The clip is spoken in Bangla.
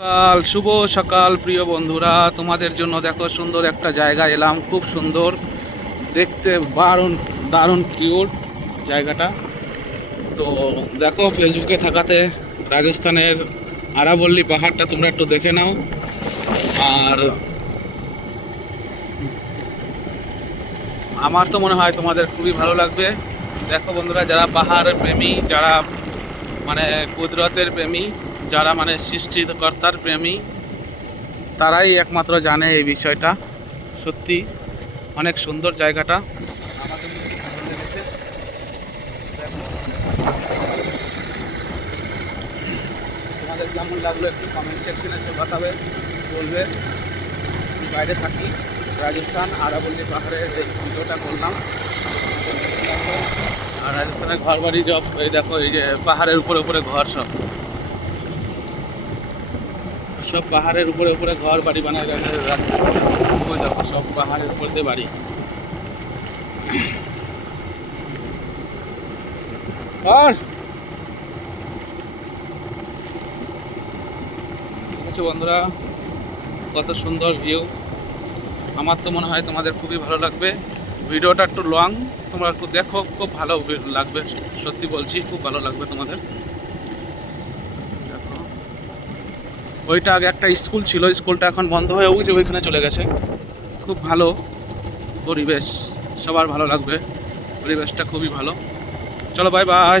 শুভ সকাল প্রিয় বন্ধুরা, তোমাদের জন্য দেখো সুন্দর একটা জায়গা এলাম। খুব সুন্দর দেখতে, দারুণ কিউট জায়গাটা। তো দেখো, ফেসবুকে থাকাতে রাজস্থানের আরাবল্লী পাহাড়টা তোমরা একটু দেখে নাও। আর আমার তো মনে হয় তোমাদের খুবই ভালো লাগবে। দেখো বন্ধুরা, যারা পাহাড় প্রেমী, যারা মানে কুদরতের প্রেমী, যারা মানে সৃষ্টিকর্তার প্রেমী, তারাই একমাত্র জানে এই বিষয়টা। সত্যি অনেক সুন্দর জায়গাটা। আমাদের খুব ভালো লেগেছে। দেখো, তোমাদের কেমন লাগলো একটু কমেন্ট সেকশনে এসে বাতাবে, বলবে। বাইরে থাকি, রাজস্থান আরাবল্লী পাহাড়ের এই ভিডিওটা করলাম। আর রাজস্থানের ঘর বাড়ি সব এই দেখো, এই যে পাহাড়ের উপরে উপরে ঘর, সব সব পাহাড়ের উপরে উপরে ঘর বাড়ি বানায় দেখো, সব পাহাড়ের উপর দিয়ে বাড়ি। আর ঠিক আছে বন্ধুরা, কত সুন্দর ভিউ। আমার তো মনে হয় তোমাদের খুবই ভালো লাগবে। ভিডিওটা একটু লং, তোমরা একটু দেখো, খুব ভালো লাগবে। সত্যি বলছি, খুব ভালো লাগবে তোমাদের। দেখো, ওইটা আগে একটা স্কুল ছিল, স্কুলটা এখন বন্ধ হয়ে ওই যে ওইখানে চলে গেছে। খুব ভালো পরিবেশ, সবার ভালো লাগবে। পরিবেশটা খুবই ভালো। চলো, বাই বাই।